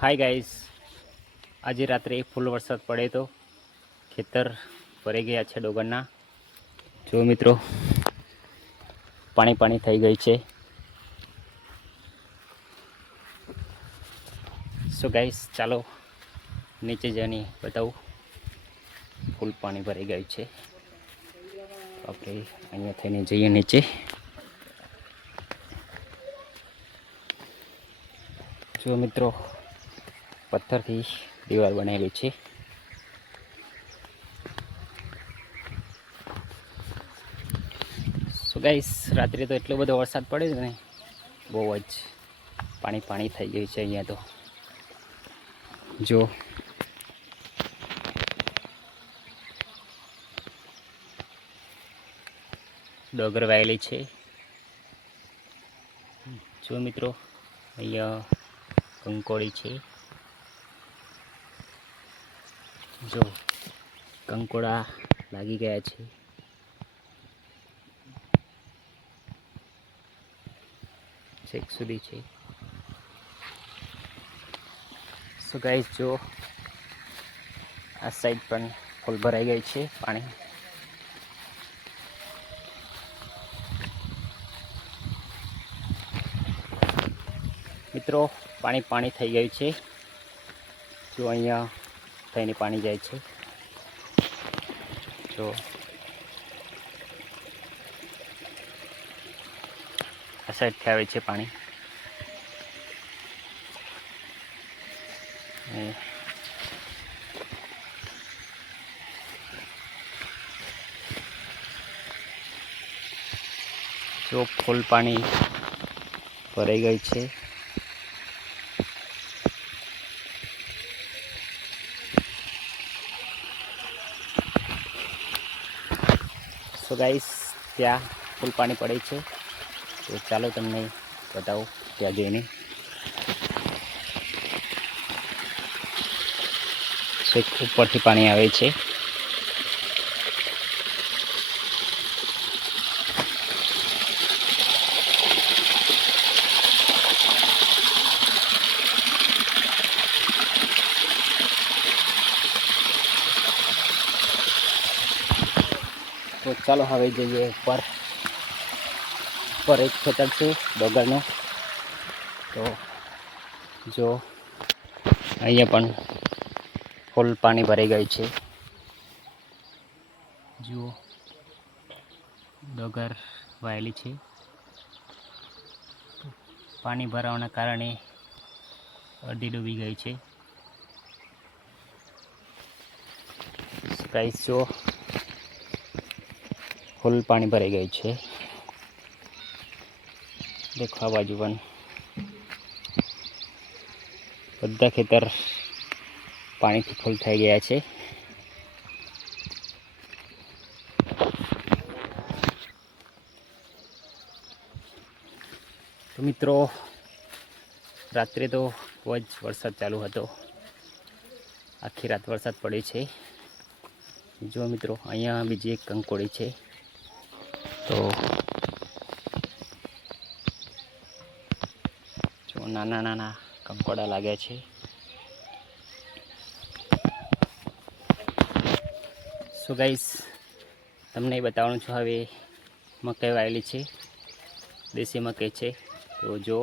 Hi guys, આજે રાત્રે ફૂલ વરસાદ પડે તો ખેતર ભરાઈ ગયા છે ડોગરના. જો મિત્રો, પાણી પાણી થઈ ગઈ છે. સો ગાઈસ, ચાલો નીચે જઈને બતાવું. ફૂલ પાણી ભરાઈ ગયું છે. આપણે અહીંયા થઈને જઈએ નીચે. જો મિત્રો, પથ્થરથી દીવાલ બનાવેલી છે. સો ગાઈસ, રાત્રે તો એટલો બધો વરસાદ પડે છે ને, બહુ જ પાણી પાણી થઈ ગયું છે અહીંયા તો. જો ડોગર વાયેલી છે. જો મિત્રો, અહીંયા કંકોડી છે. જો કંકોડા લાગી ગયા છે. છેક સુધી છે. સો ગાઈસ, જો આ સાઈડ પણ ફૂલ ભરાઈ ગઈ છે પાણી. મિત્રો, પાણી પાણી થઈ ગયું છે. જો અહીંયા થઈને પાણી જાય છે. જો આ સાઈડથી આવે છે પાણી. જો ફૂલ પાણી ભરાઈ ગઈ છે. સો ગાઈસ, ત્યાં ફૂલ પાણી પડે છે. તો ચાલો તમને બતાવો ત્યાં જઈને. છેક ઉપરથી પાણી આવે છે. તો ચાલો હવે જઈએ ઉપર. એક ખેતર છે ડોગરનું. તો જો અહીંયા પણ ફૂલ પાણી ભરાઈ ગયું છે. જુઓ, ડોગર વાયેલી છે. પાણી ભરાવાના કારણે અડધી ડૂબી ગઈ છે. ગાઈસ, જો ફૂલ પાણી ભરાઈ ગયું છે. દેખો, આ બાજુ પણ બધા ખેતર પાણીથી ફૂલ થઈ ગયા છે. તો મિત્રો, રાત્રે તો બહુ જ વરસાદ ચાલુ હતો. આખી રાત વરસાદ પડે છે. જો મિત્રો, અહીંયા બીજી એક કંકોડી છે. તો જો નાના નાના કંકોડા લાગ્યા છે. સો ગાઈસ, તમને બતાવવાનું છું. હવે મકાઈ વાયેલી છે, દેશી મકાઈ છે. તો જો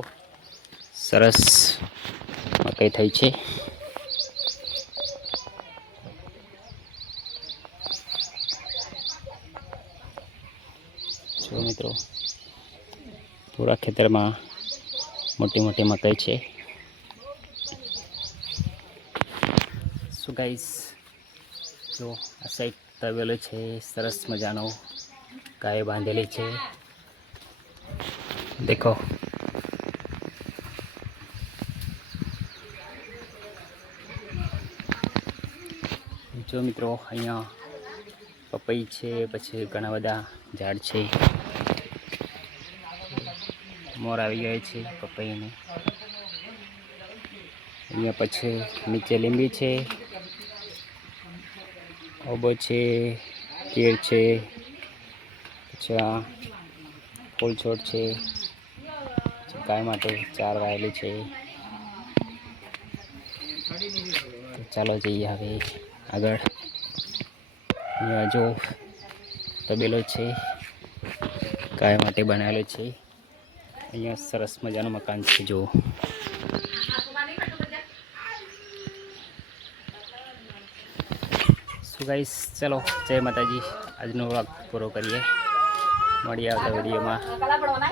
સરસ મકાઈ થઈ છે. જો મિત્રો, પૂરા ખેતરમાં મોટી મોટી મકાઈ છે. સો ગાઈસ, જો આ સાઈડ તવેલો છે. સરસ મજાનો ગાય બાંધેલી છે. દેખો, જો મિત્રો, અહીંયા પપઈ છે, પછી ઘણા બધા ઝાડ છે. મોર આવી ગયા છે પપઈની. અહીંયા પછી નીચે લીંબી છે, ઓબો છે, કેળ છે, પછી આ ફૂલ છોડ છે. ગાય માટે ચાર વાયેલી છે. તો ચાલો જઈએ હવે આગળ. અહીંયા જો તબેલો છે, ગાય માટે બનાવેલો છે. અહીંયા સરસ મજાનું મકાન છે જો. સો ગાઈસ ચલો જય માતાજી, આજનો વ્લોગ પૂરો કરીએ. મળીએ આવતા વિડીયોમાં.